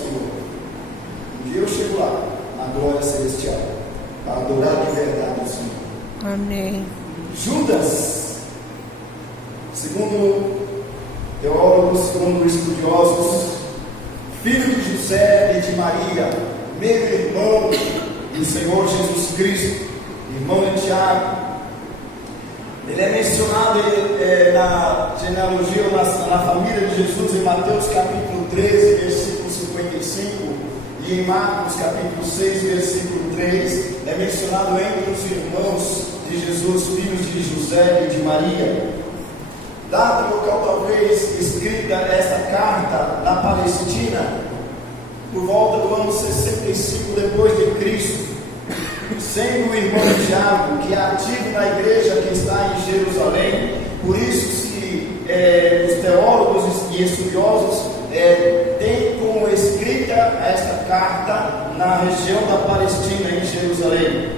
Senhor. Um dia eu chego lá, na glória celestial, para adorar de verdade o Senhor. Amém. Judas, segundo teólogos, segundo estudiosos, filho de José e de Maria, meio irmão do Senhor Jesus Cristo, irmão de Tiago. Ele é mencionado na genealogia, na família de Jesus, em Mateus capítulo 13, versículo 55, e em Marcos capítulo 6, versículo 3, é mencionado entre os irmãos de Jesus, filhos de José e de Maria. Data no local talvez escrita esta carta na Palestina, por volta do ano 65 depois de Cristo, sendo o irmão Tiago, que é ativo na igreja que está em Jerusalém. Por isso os teólogos e estudiosos têm como escrita esta carta na região da Palestina, em Jerusalém.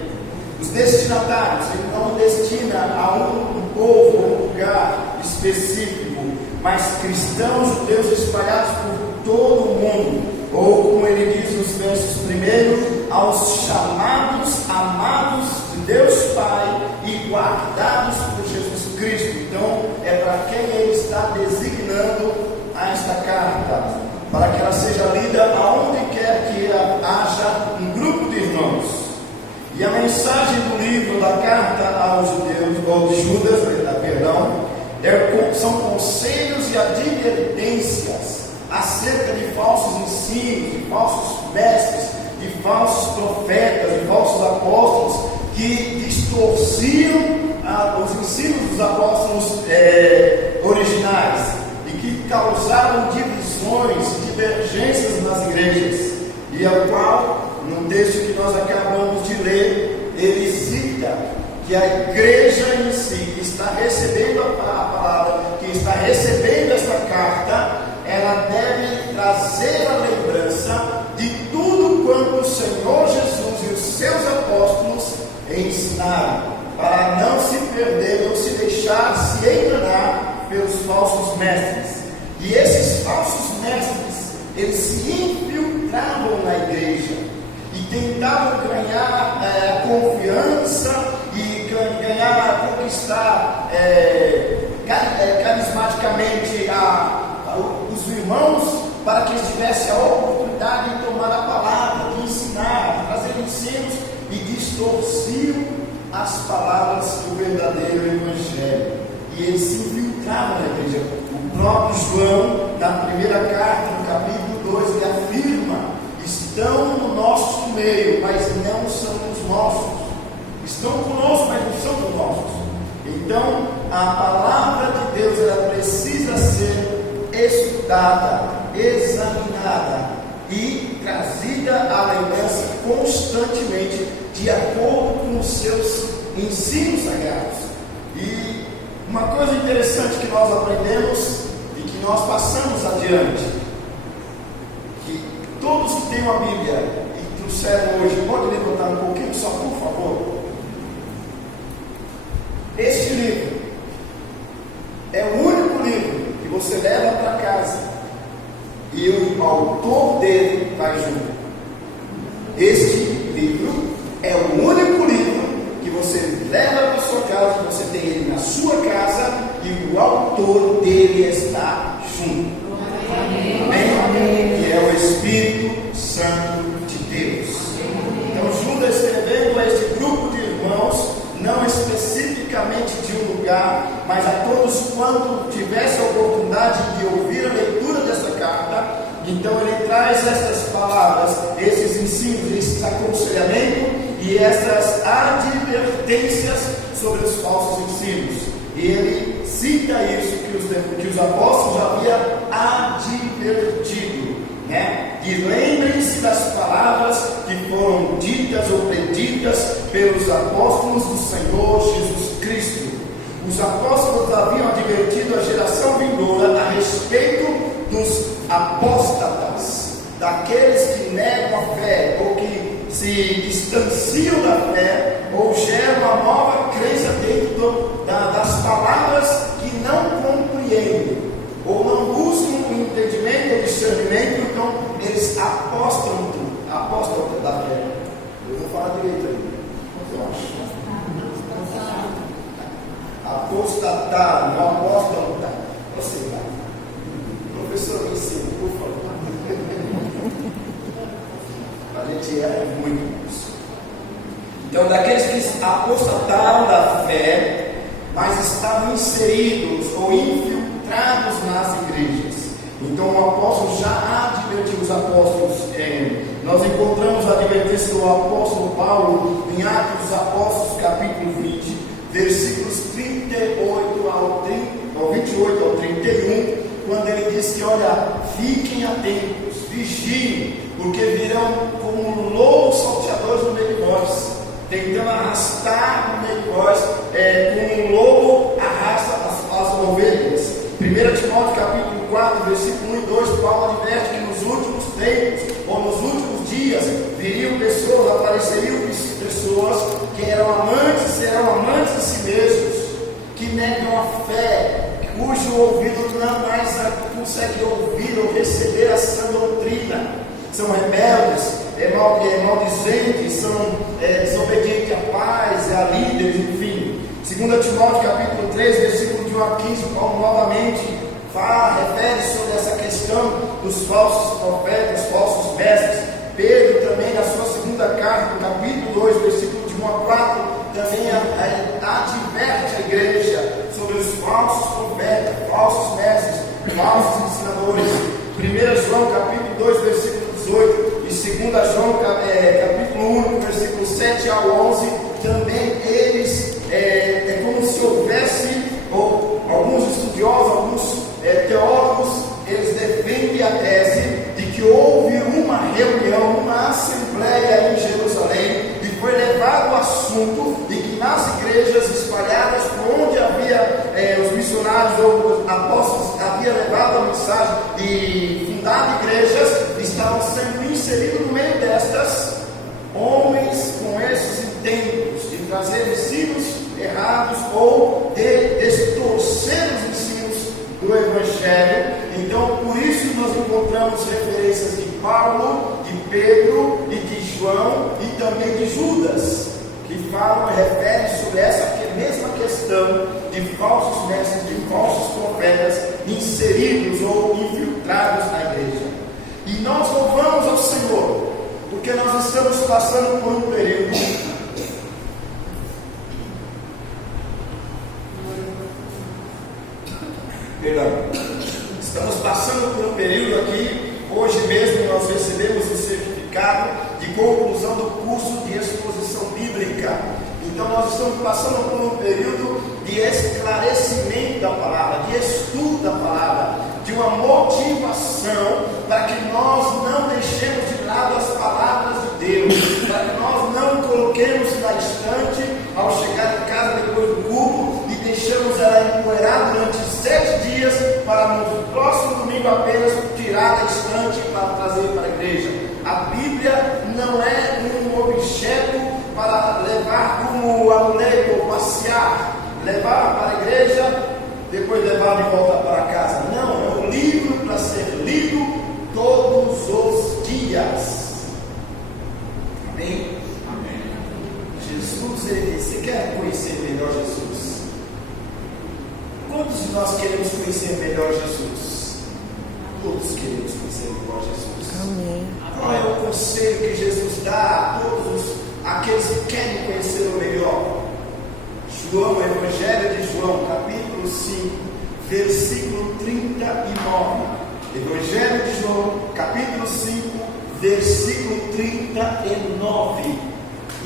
Os destinatários, ele não destina a um povo, um lugar específico, mas cristãos judeus espalhados por todo o mundo, ou como ele diz nos versos primeiros, aos chamados, amados de Deus Pai e guardados por Jesus Cristo. Então é para quem ele está designando esta carta, para que ela seja lida aonde quer que haja um grupo de irmãos. E a mensagem do livro da carta aos judeus, ou de Judas, são conselhos e advertências acerca de falsos ensinos, de falsos mestres, de falsos profetas, de falsos apóstolos, que distorciam os ensinos dos apóstolos originais e que causaram divisões e divergências nas igrejas, e ao qual, no texto que nós acabamos de ler, ele cita que a igreja em si, que está recebendo a palavra, que está recebendo esta carta, ela deve trazer a lembrança de tudo quanto o Senhor Jesus e os seus apóstolos ensinaram, para não se perder ou se deixar se enganar pelos falsos mestres. E esses falsos mestres, eles se infiltravam na igreja e tentavam ganhar confiança e conquistar carismaticamente os irmãos, para que eles tivessem a oportunidade de tomar a palavra, de ensinar, de trazer ensinos, e distorciam as palavras do verdadeiro evangelho. E eles se infiltravam na igreja. O próprio João, na primeira carta, no capítulo 2, ele afirma: estão no nosso meio, mas não são os nossos. Estão conosco, mas não são os nossos. Então, a palavra de Deus, ela precisa ser estudada, examinada e trazida à lembrança constantemente, de acordo com os seus ensinos sagrados. E uma coisa interessante que nós aprendemos e que nós passamos adiante, que todos que têm uma Bíblia e trouxeram hoje, pode levantar um pouquinho só, por favor. Este livro é o único livro que você leva para casa e o autor dele vai junto. Este livro é o único livro que você leva para sua casa, que você tem ele na sua casa e o autor dele está junto. Amém? Que é o Espírito Santo de Deus. Então Judas, escrevendo a este grupo de irmãos, não especificamente de um lugar, mas a todos quanto tivesse a oportunidade de ouvir a leitura dessa carta, então ele traz estas palavras, esses ensinos, esses aconselhamentos e essas advertências sobre os falsos ensinos. E ele cita isso que os apóstolos já haviam advertido, né? E lembrem-se das palavras que foram ditas ou preditas pelos apóstolos do Senhor Jesus Cristo. Os apóstolos haviam advertido a geração vindoura a respeito dos apóstatas, daqueles que negam a fé, ou que se distanciam da fé, ou geram uma nova crença dentro das palavras que não compreendem, ou não buscam o entendimento ou discernimento. Então aqueles apóstolos da fé. Eu vou falar direito aí, eu acho. Apostataram, não apóstolo, tá? Você vai. Professor, me ensina, por favor. A gente erra muito isso. Então, daqueles que apostataram da fé, mas estavam inseridos ou infiltrados nas igrejas. Então, o apóstolo já advertiu os apóstolos. Nós encontramos a advertência do apóstolo Paulo em Atos dos Apóstolos, capítulo 20, versículos 38 ao 28 ao 31, quando ele diz que, olha, fiquem atentos, vigiem, porque virão como lobos salteadores no meio de vós, tentando arrastar no meio de vós, como um lobo arrasta as ovelhas. 1 Timóteo capítulo 4, versículo 1 e 2, Paulo adverte que nos últimos tempos, ou nos últimos dias, apareceriam pessoas que serão amantes de si mesmos, que negam a fé, cujo ouvido não mais consegue ouvir ou receber a sã doutrina, são rebeldes, maldizentes, são desobedientes a pais, a líderes, enfim. 2 Timóteo capítulo 3, versículo de 1 a 15, Paulo novamente refere sobre essa questão dos falsos profetas, falsos mestres. Pedro também, na sua segunda carta, no capítulo 2, versículo de 1 a 4, também adverte a igreja sobre os falsos profetas, falsos mestres, falsos ensinadores. 1 João capítulo 2, versículo 18 e 2 João capítulo 1, versículo 7 ao 11, também eles, como se houvesse, ou alguns estudiosos, alguns teólogos, eles defendem a tese de que houve uma reunião, uma assembleia em Jerusalém, e foi levado o assunto de que nas igrejas espalhadas por onde havia os missionários ou os apóstolos haviam levado a mensagem e fundado igrejas, estavam sendo inseridos no meio destas homens com esses intentos de trazer ensinos errados ou de distorcer os ensinos do Evangelho. Então, por isso nós encontramos referências de Paulo, de Pedro e de João e também de Judas, que falam e referem sobre essa mesma questão de falsos mestres, de falsos profetas inseridos ou infiltrados na igreja. E nós louvamos ao Senhor, porque nós estamos passando por um período estamos passando por um período aqui. Hoje mesmo nós recebemos o certificado de conclusão do curso de exposição bíblica. Então nós estamos passando por um período de esclarecimento da palavra, de estudo da palavra, de uma motivação para que nós não deixemos de lado as palavras de Deus, para que nós não coloquemos na estante ao chegar em casa depois do culto e deixamos ela empoeirada durante 7 dias para no próximo domingo apenas tirar da estante para trazer para a igreja. A Bíblia não é um objeto para levar como amuleto ou passear, levar para a igreja, depois levar de volta para casa. Não, é um livro para ser lido todos os dias. Amém? Amém. Jesus, ele disse: você quer conhecer melhor Jesus? Quantos de nós queremos conhecer melhor Jesus? Todos queremos conhecer melhor Jesus. Amém. Qual é o conselho que Jesus dá a todos aqueles que querem conhecer o melhor? João, Evangelho de João, capítulo 5, versículo 39. Evangelho de João, capítulo 5, versículo 39.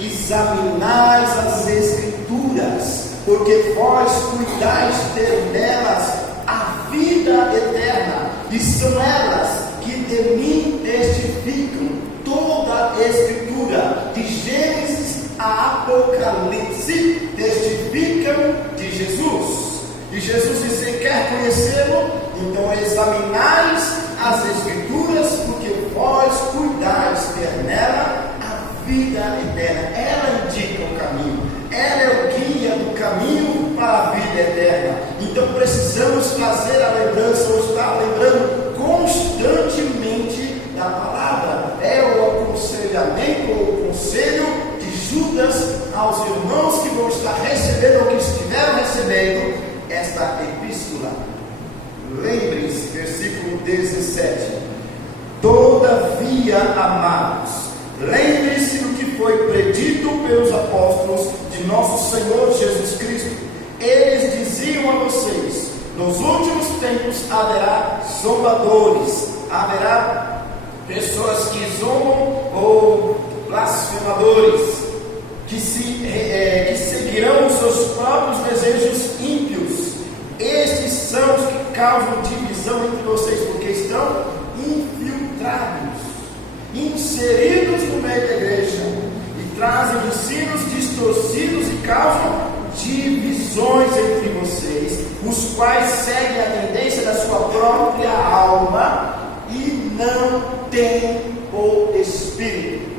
Examinais as Escrituras, porque vós cuidais ter nelas a vida eterna, e são elas que de mim testificam. Toda a Escritura, de Gênesis a Apocalipse, testificam de Jesus. E Jesus disse: quer conhecê-lo? Então examinais as Escrituras, porque vós cuidais ter nela a vida eterna. Ela indica o caminho, ela é o guia do caminho para a vida eterna. Então precisamos trazer a lembrança, ou estar lembrando constantemente da palavra aconselhamento ou conselho de Judas aos irmãos que vão estar recebendo ou que estiveram recebendo esta epístola. Lembre-se, versículo 17: todavia, amados, lembre-se do que foi predito pelos apóstolos de nosso Senhor Jesus Cristo. Eles diziam a vocês: nos últimos tempos haverá zombadores, haverá pessoas que zombam ou blasfemadores, que seguirão os seus próprios desejos ímpios. Estes são os que causam divisão entre vocês, porque estão infiltrados, inseridos no meio da igreja, e trazem ensinos distorcidos e causam divisões entre vocês, os quais seguem a tendência da sua própria alma e não têm o Espírito.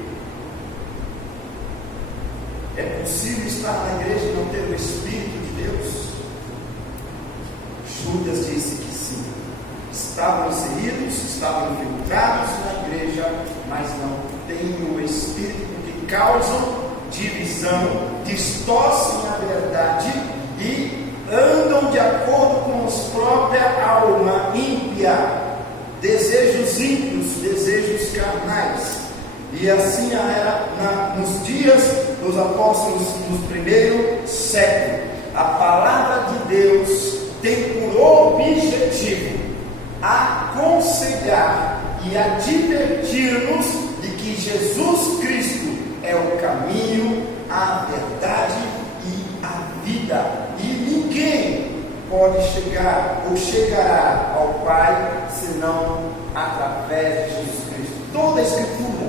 É possível estar na igreja e não ter o Espírito de Deus? Judas disse que sim. Estavam inseridos, estavam infiltrados na igreja, mas não têm o Espírito, porque causam divisão, distorcem a verdade e andam de acordo com a própria alma ímpia, desejos ímpios, desejos carnais. E assim era nos dias dos apóstolos no primeiro século. A palavra de Deus tem por objetivo aconselhar e advertir-nos de que Jesus Cristo é o caminho, a verdade e a vida. E ninguém pode chegar ou chegará ao Pai senão através de Jesus Cristo. Toda a Escritura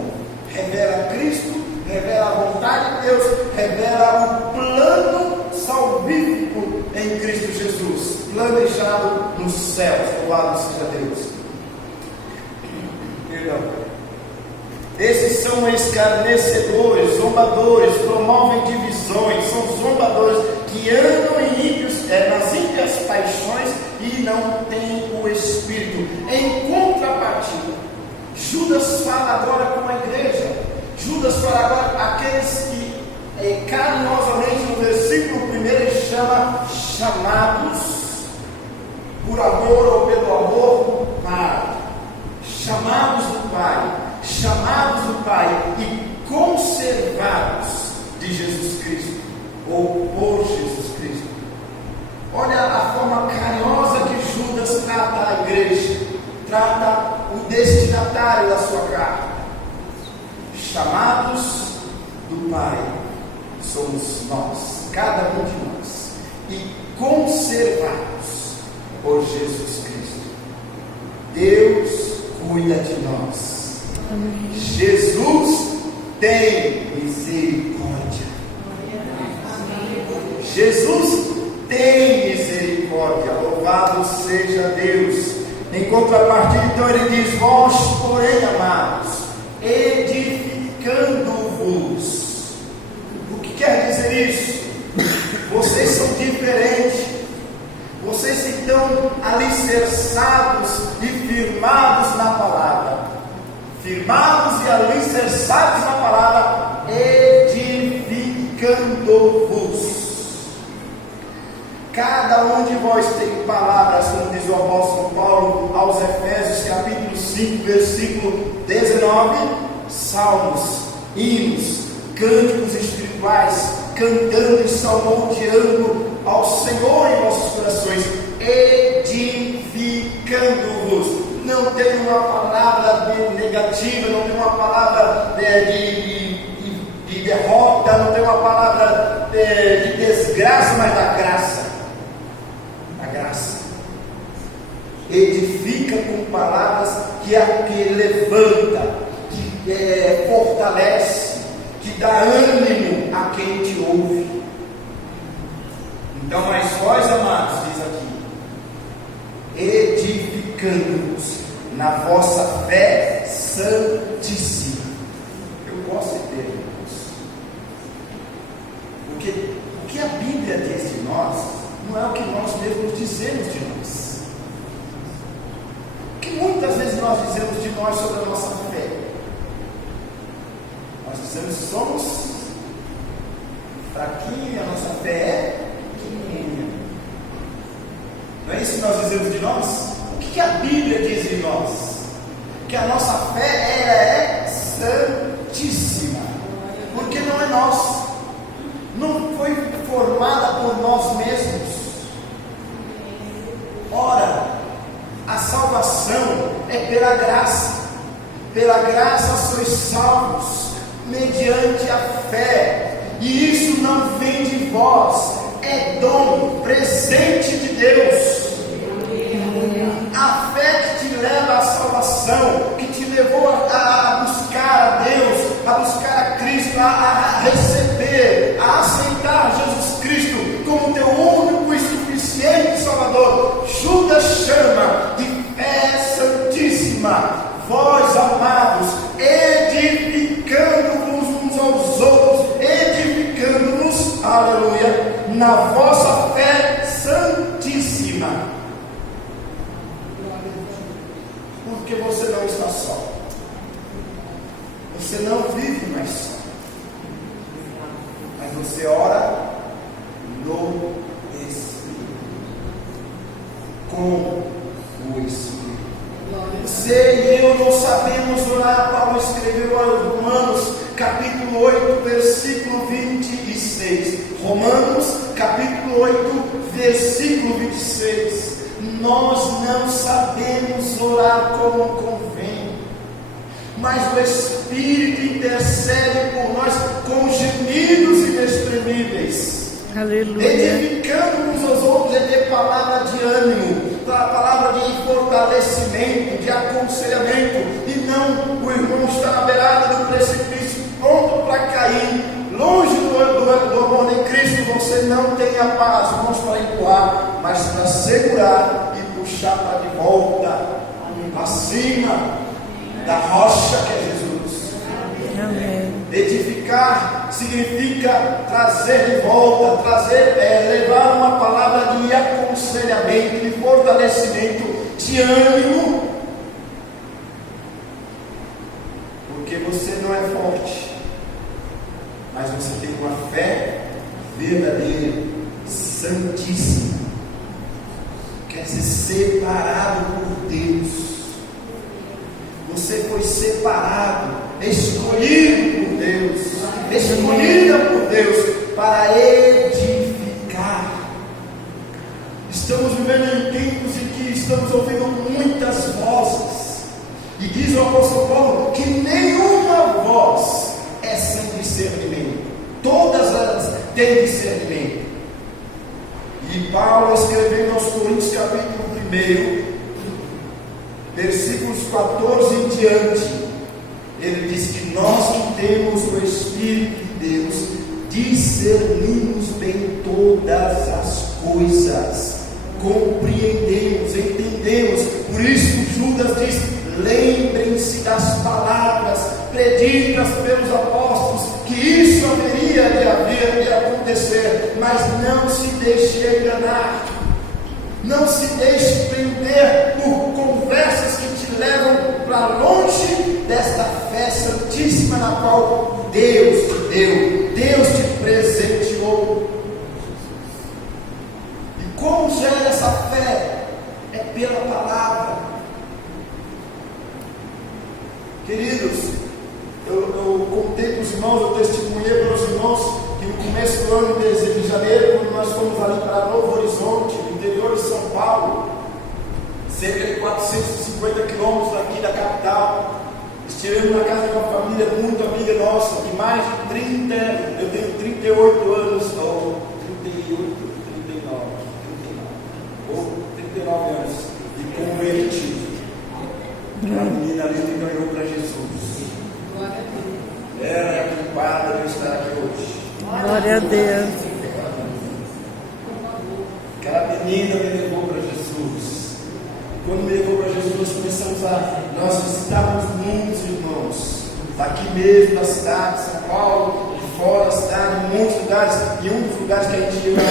revela Cristo, revela a vontade de Deus, revela o plano salvífico em Cristo Jesus, planejado nos céus. Louvado seja Deus. Perdão. Esses são escarnecedores, zombadores, promovem divisões, são zombadores que andam nas ímpias paixões e não têm o Espírito. Em contrapartida, Judas fala agora com a igreja. Judas fala agora àqueles que carinhosamente no versículo 1 ele chama chamados por amor ou pelo amor do Pai. Chamados do Pai. Chamados do Pai e conservados de Jesus Cristo, ou por Jesus Cristo. Olha a forma carinhosa que Judas trata a igreja, trata o destinatário da sua carta. Chamados do Pai, somos nós, cada um de nós, e conservados por Jesus Cristo. Deus cuida de nós. Jesus tem misericórdia. Jesus tem misericórdia. Louvado seja Deus. Em contrapartida, então ele diz: vós, porém, amados, edificando-vos. O que quer dizer isso? Vocês são diferentes. Vocês estão alicerçados e firmados na palavra. Firmados e alicerçados na palavra, edificando-vos. Cada um de vós tem palavras, como diz o apóstolo Paulo aos Efésios, capítulo 5, versículo 19, salmos, hinos, cânticos espirituais, cantando e salmodiando ao Senhor em vossos corações, edificando-vos. Não tem uma palavra negativa, não tem uma palavra de derrota, não tem uma palavra de desgraça, mas da graça. Da graça. Edifica com palavras que levanta, que fortalece, que dá ânimo a quem te ouve. Então, mas vós, amados, diz aqui, edificando-vos na vossa fé santíssima. Eu gosto de ter, irmãos, porque o que a Bíblia diz de nós não é o que nós mesmos dizemos de nós. O que muitas vezes nós dizemos de nós sobre a nossa fé. Nós dizemos que somos fraquinhos, a nossa fé é pequena. Não é isso que nós dizemos de nós? O que a Bíblia diz de nós? Que a nossa fé é santíssima, porque não é nós, não foi formada por nós mesmos. Ora, a salvação é pela graça sois salvos, mediante a fé, e isso não vem de vós, é dom, presente de Deus. A fé que te leva à salvação, que te levou a buscar a Deus, a buscar a Cristo, a receber, a aceitar Jesus Cristo como teu único e suficiente Salvador. Judas chama de fé santíssima. Vós, amados, edificando-vos uns aos outros, edificando-vos, aleluia, na vossa fé santíssima. Porque você não está só. Você não vive mais só. Mas você ora no Espírito. Com o Espírito. Você e eu não sabemos orar. Paulo escreveu a Romanos capítulo 8, versículo 26. Romanos capítulo 8, versículo 26. Nós não sabemos orar como convém, mas o Espírito intercede por nós com gemidos inexprimíveis. Aleluia. Edificando uns aos outros é ter palavra de ânimo, palavra de fortalecimento, de aconselhamento, e não o irmão está na beirada do precipício, pronto para cair, longe do amor de Cristo. Você não tem a paz, mãos para empurrar, mas para segurar e puxar para de volta, acima da rocha que é Jesus. Amém. Edificar significa trazer de volta, levar uma palavra de aconselhamento, de fortalecimento, de ânimo, porque você não é forte, mas você tem uma fé verdadeira, santíssima, quer dizer, separado por Deus. Você foi separado, escolhido por Deus, escolhida por Deus para edificar. Estamos vivendo em tempos em que estamos ouvindo muitas vozes, e diz o apóstolo Paulo que nenhuma voz é sem discernimento, todas elas têm discernimento. E Paulo, escrevendo aos Coríntios capítulo 1, versículos 14 em diante, ele diz que nós que temos o Espírito de Deus discernimos bem todas as coisas, compreendemos, entendemos. Por isso Judas diz: lembrem-se das palavras preditas pelos apóstolos, que isso haveria de acontecer, mas não se deixe enganar. Não se deixe prender por conversas que te levam para longe desta fé santíssima na qual Deus te deu, Deus te presenteou. E como gera essa fé? É pela palavra. Queridos, eu contei para os irmãos, eu testemunhei para os irmãos que no começo do ano de janeiro, quando nós fomos ali para Novo Horizonte, no interior de São Paulo, cerca de 450 quilômetros daqui da capital, estivemos na casa de uma família muito amiga nossa, de mais de 30, eu tenho 38 anos, ou 38, 39 anos, e convertido. A menina ali que ganhou para Jesus. Era culpada de estar aqui hoje. Glória a Deus. Aquela menina me levou para Jesus. Quando me levou para Jesus, nós visitávamos muitos irmãos, aqui mesmo na cidade de São Paulo, de fora da cidade, em muitos lugares. E um dos lugares que a gente ia na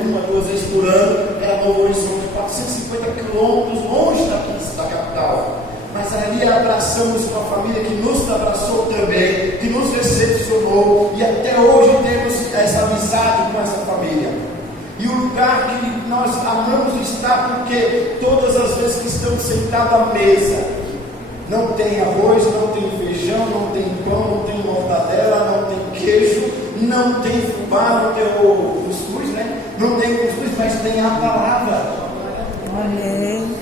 uma, 2 vezes por ano, era Novo Horizonte, 450 quilômetros longe da capital. mas ali abraçamos uma família que nos abraçou também, que nos recepcionou, e até hoje temos essa amizade com essa família. E o lugar que nós amamos estar, porque todas as vezes que estamos sentados à mesa, não tem arroz, não tem feijão, não tem pão, não tem mortadela, não tem queijo, não tem fubá, não tem o cuscuz, né? Não tem cuscuz, mas tem a palavra. Amém.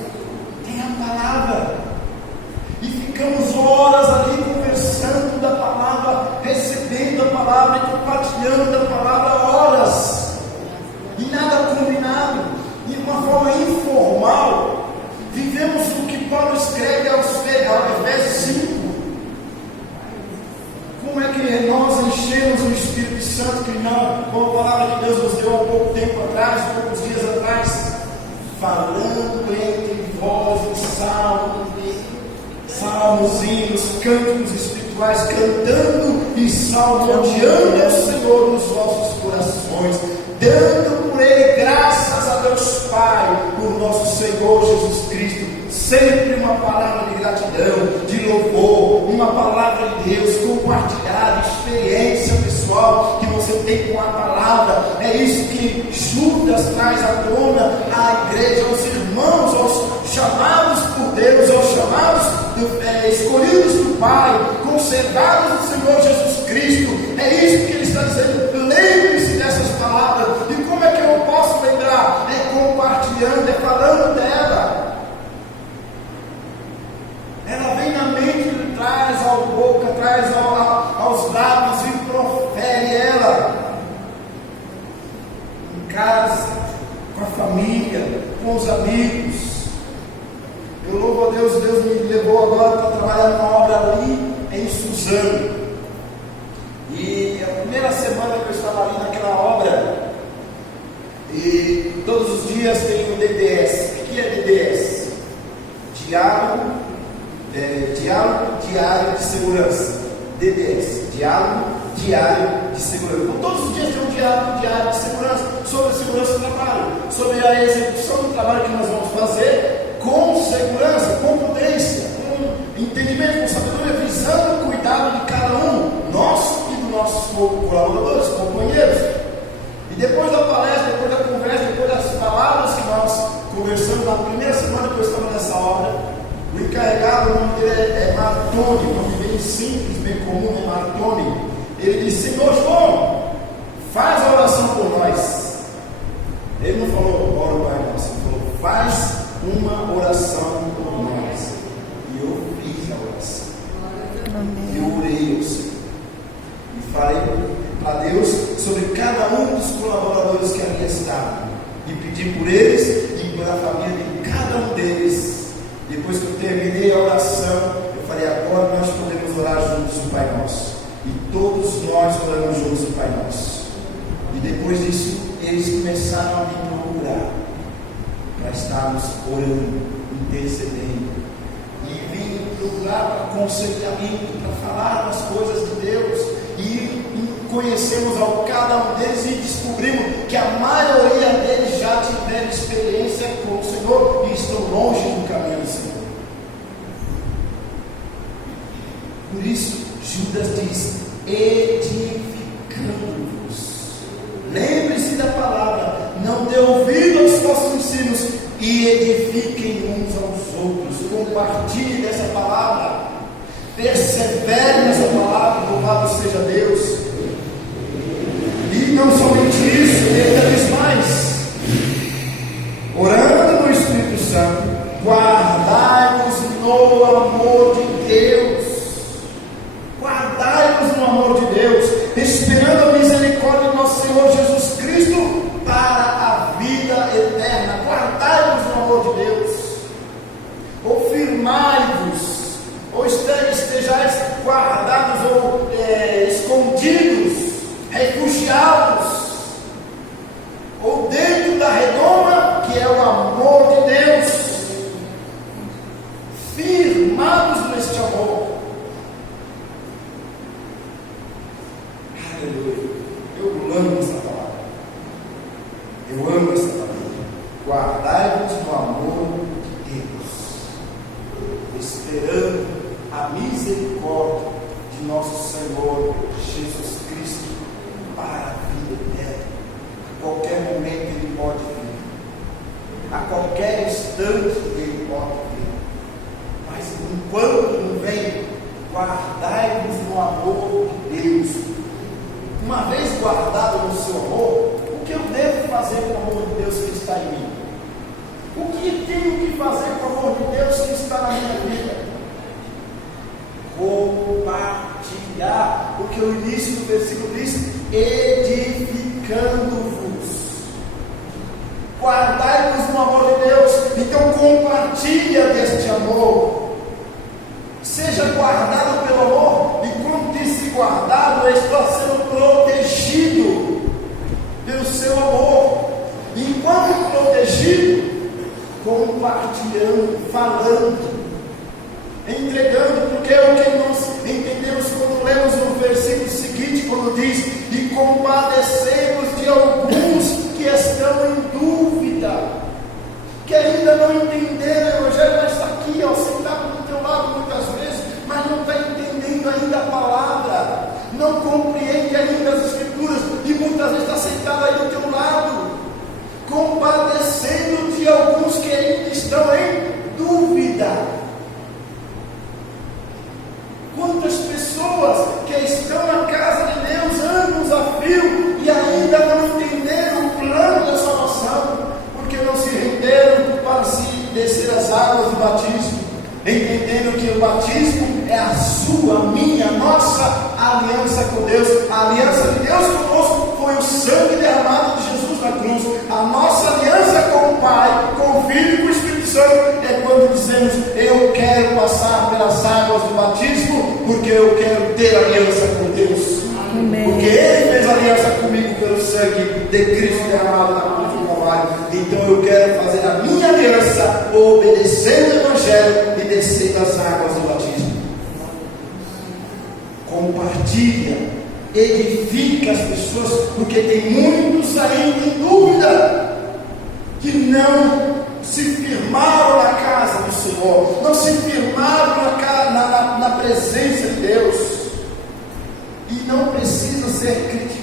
Tem a palavra. E ficamos horas ali conversando da palavra, recebendo a palavra e compartilhando a palavra horas. E nada combinado, de uma forma informal. Vivemos o que Paulo escreve aos Efésios 5. Como é que nós enchemos o Espírito Santo, que não, com a palavra que Deus nos deu há pouco tempo atrás, poucos dias atrás, falando entre vós em salmos, hinos, cânticos espirituais, cantando e salmodiando o Senhor nos vossos corações, dando por Ele graças a Deus Pai, por nosso Senhor Jesus Cristo. Sempre uma palavra de gratidão, de louvor, uma palavra de Deus compartilhada, experiência pessoal que você tem com a palavra. É isso que Judas traz à tona à igreja, aos irmãos, aos chamados por Deus, aos chamados, escolhidos do Pai, conservados do Senhor Jesus Cristo. É isso que ele está dizendo. Lembre-se dessas palavras. E como é que eu posso lembrar? É compartilhando, é falando dela. Ela vem na mente, traz à boca, traz aos lábios e profere ela. Em casa, com a família, com os amigos. Eu louvo a Deus, Deus me levou agora para trabalhar numa obra ali em Suzano. E a primeira semana que eu estava ali naquela obra, e todos os dias tem o DDS. O que é DDS? Diálogo Diário de Segurança. DDS, Diálogo Diário de Segurança. Então, todos os dias tem um diálogo diário de segurança, sobre a segurança do trabalho, sobre a execução do trabalho que nós vamos fazer com segurança, com prudência, com entendimento, com sabedoria, visando o cuidado de cada um, nosso e dos nossos colaboradores, companheiros. E depois da palestra, depois da conversa, depois das palavras que nós conversamos na primeira semana que eu estava nessa obra, o encarregado, o nome dele é Martoni, um nome bem simples, bem comum, é Martoni. Ele disse: Senhor João, faz a oração por nós. Ele não falou, ora o Pai Nosso, ele falou, faz uma oração por nós. E eu fiz a oração. Amém. Eu orei ao Senhor. E falei para Deus sobre cada um dos colaboradores que ali estavam. E pedi por eles e pela família de cada um deles. Depois que eu terminei a oração, eu falei, agora nós podemos orar juntos o Pai Nosso. E todos nós oramos juntos o Pai Nosso. E depois disso, eles começaram a me procurar para estarmos orando, intercedendo. E vim procurar para aconselhamento, para falar das coisas de Deus. E conhecemos ao cada um deles e descobrimos que a maioria deles já tiveram experiência com o Senhor e estão longe do caminho do Senhor. Por isso, Judas diz: edificando-vos. Lembre-se da palavra, não dê ouvido aos falsos ensinos e edifiquem uns aos outros. Compartilhe dessa palavra, persevere nessa palavra, louvado seja Deus. E não somente isso, ele ainda diz mais: orando no Espírito Santo, guardai-vos no amor de Deus. Guardai-vos no amor de Deus, esperando a misericórdia do nosso Senhor Jesus Cristo para a vida eterna. Guardai-vos no amor de Deus, ou firmai-vos, ou estejais guardados ou escondidos, refugiados, ou dentro da redoma que é o amor de Deus, firmados neste amor. Aleluia. Eu amo essa palavra. Eu amo essa palavra. Guardai-vos no amor de Deus, esperando instante ele pode vir. Mas enquanto não vem, guardai-vos no amor de Deus. Uma vez guardado no seu amor, o que eu devo fazer com o amor de Deus que está em mim? O que tenho que fazer com o amor de Deus que está na minha vida? Compartilhar, porque o início do versículo diz: edificando-vos. Guardai-vos no amor de Deus. Então compartilha deste amor. Seja guardado pelo amor. E quando diz guardado, está sendo protegido pelo seu amor. E enquanto protegido, compartilhando, falando, entregando, porque é o que nós entendemos quando lemos o versículo seguinte, quando diz: e compadecei-vos de alguns que estão em dúvida, que ainda não entenderam o Evangelho, mas está aqui, ó, sentado do teu lado muitas vezes, mas não está entendendo ainda a palavra, não compreende ainda as Escrituras, e muitas vezes está sentado aí do teu lado, compadecendo de alguns que ainda estão em dúvida. Quantas pessoas que estão na casa de Deus anos a fio e ainda não entenderam o plano da salvação, porque não se renderam para se descer as águas do batismo, entendendo que o batismo é a sua, a minha, a nossa aliança com Deus. A aliança de Deus conosco foi o sangue derramado de Jesus na cruz. A nossa aliança com o Pai, com o Filho e com o Espírito Santo é quando dizemos: eu quero passar pelas águas do batismo, porque eu quero ter aliança com Deus. Amém. Porque Ele fez aliança comigo pelo sangue de Cristo derramado na cruz do Calvário. Então eu quero fazer a minha aliança, obedecendo o Evangelho e descendo as águas do batismo. Compartilha, edifica as pessoas, porque tem muitos ainda em dúvida, que não se firmaram na casa do Senhor, não se firmaram na presença de Deus, e não precisa ser criticado.